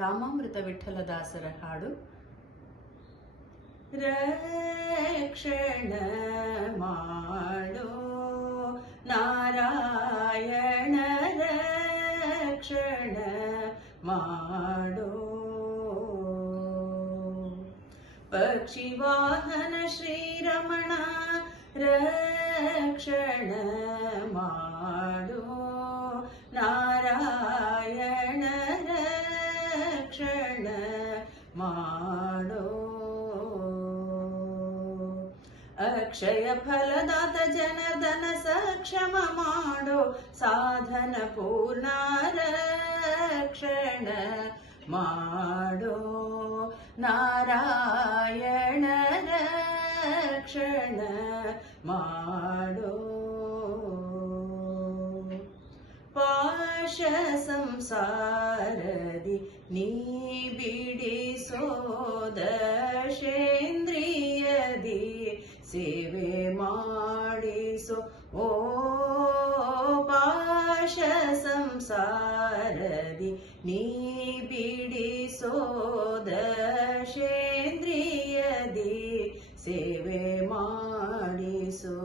ರಾಮಾಮೃತ ವಿಠಲದಾಸರ ಹಾಡು. ರಕ್ಷಣ ಮಾಡೋ ನಾರಾಯಣ, ರಕ್ಷಣ ಮಾಡೋ ಪಕ್ಷಿ ವಾಹನ ಶ್ರೀರಮಣ, ರಕ್ಷಣ ಮಾಡೋ ನಾರಾಯಣ, ರಕ್ಷಣ ಮಾಡೋ ಅಕ್ಷಯ ಫಲದಾತ ಜನಾರ್ದನ ಸಕ್ಷಮ ಮಾಡೋ ಸಾಧನ ಪೂರ್ಣ, ರಕ್ಷಣ ಮಾಡೋ ನಾರಾಯಣ, ರಕ್ಷಣ ಮಾಡೋ ಪಾಶ ಸಂಸಾರದಿ ನೀ ಬಿಡಿಸೋ ದಶೇಂದ್ರಿಯದಿ ಸೇವೆ ಮಾಡಿಸೋ ಓ ಪಾಶ ಸಂಸಾರದಿ ನೀ ಬಿಡಿಸೋ ದಶೇಂದ್ರಿಯದಿ ಸೇವೆ ಮಾಡಿಸೋ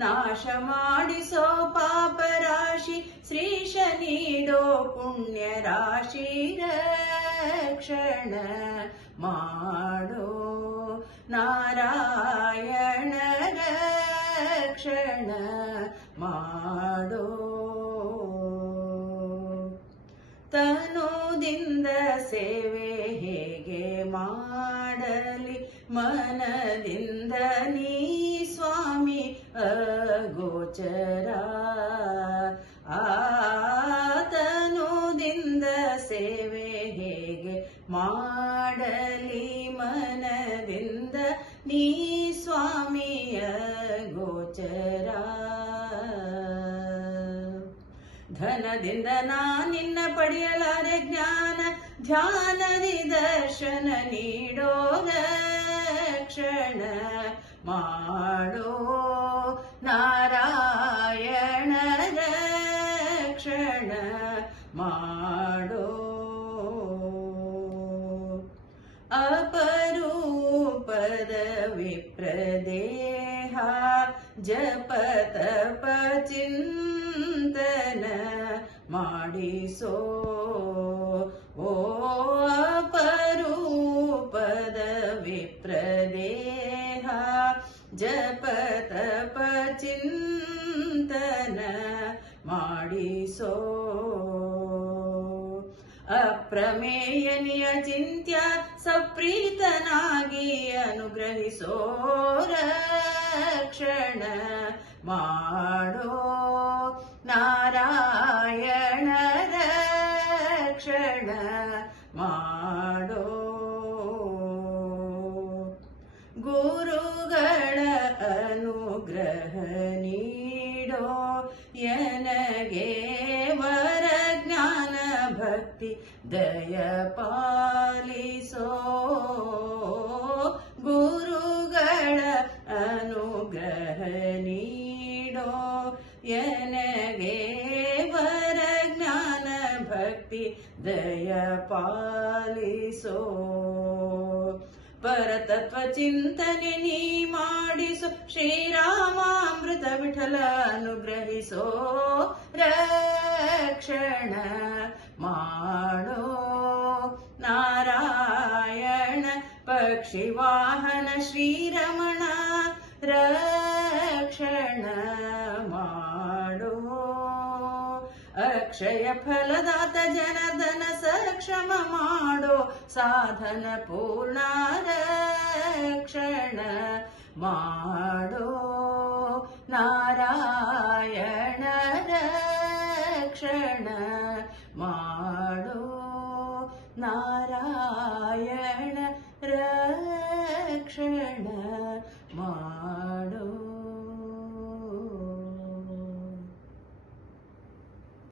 ನಾಶ ಮಾಡಿಸೋ ಪಾಪ ರಾಶಿ ಶ್ರೀಶ ನೀಡೋ ಪುಣ್ಯ ರಾಶಿ, ರಕ್ಷಣ ಮಾಡೋ ನಾರಾಯಣ, ರಕ್ಷಣ ಮಾಡೋ ತನುದಿಂದ ಸೇವೆ ಹೇಗೆ ಮಾಡಲಿ, ಮನದಿಂದ ನೀ ಸ್ವಾಮಿ ಅಗೋಚರ. ತನುದಿಂದ ಸೇವೆ ಹೇಗೆ ಮಾಡಲಿ, ಮನದಿಂದ ನೀ ಸ್ವಾಮಿಯ ಗೋಚರ. ಧನದಿಂದ ನಾ ನಿನ್ನ ಪಡೆಯಲಾರೆ ಜ್ಞಾನ, ಧ್ಯಾನದಿ ದರ್ಶನ ನೀಡೋ, ರಕ್ಷಣ ಮಾಡೋ ನಾರಾಯಣ, ರಕ್ಷಣ ಮಾಡೋ ಅಪರೂಪದ ವಿಪ್ರದೇಹ ಜಪ ತಪ ಚಿಂತನ ಮಾಡಿಸೋ ಓ ಅಪರೂಪದ ವಿಪ್ರದೇಹ ಜಪ ತಪ ಚಿಂತನ ಮಾಡಿಸೋ ಅಪ್ರಮೇಯನಿಯ ಚಿಂತ್ಯ ಸಪ್ರೀತನಾಗಿ ಅನುಗ್ರಹಿಸೋ, ರಕ್ಷಣ ಮಾಡೋ ನಾರಾಯಣ, ರಕ್ಷಣ ಮಾಡೋ ಗುರುಗಳ ಅನುಗ್ರಹ ನೀಡೋ ಎನಗೆ ವರ ಜ್ಞಾನ ಭಕ್ತಿ ದಯ ಪಾಲಿಸೋ ಗುರುಗಳ ಅನುಗ್ರಹ ನೀಡೋ ಎನಗೆ ವರ ಜ್ಞಾನ ಭಕ್ತಿ ದಯ ಪಾಲಿಸೋ ಪರತತ್ವ ಚಿಂತನೆ ನೀ ಮಾಡಿಸೋ ಶ್ರೀರಾಮಾಮೃತ ವಿಠಲ ಅನುಗ್ರಹಿಸೋ, ರಕ್ಷಣ ಮಾಡೋ ನಾರಾಯಣ ಪಕ್ಷಿ ವಾಹನ ಶ್ರೀರಮಣ, ರಕ್ಷಣ ಮಾಡೋ ಅಕ್ಷಯ ಫಲದಾತ ಜನಾರ್ದನ ಸಕ್ಷಮ ಮಾಡೋ ಸಾಧನ ಪೂರ್ಣ, ರಕ್ಷಣ ಮಾಡೋ ನಾರಾಯಣ, ರಕ್ಷಣ ಮಾಡೋ ನಾರಾಯಣ.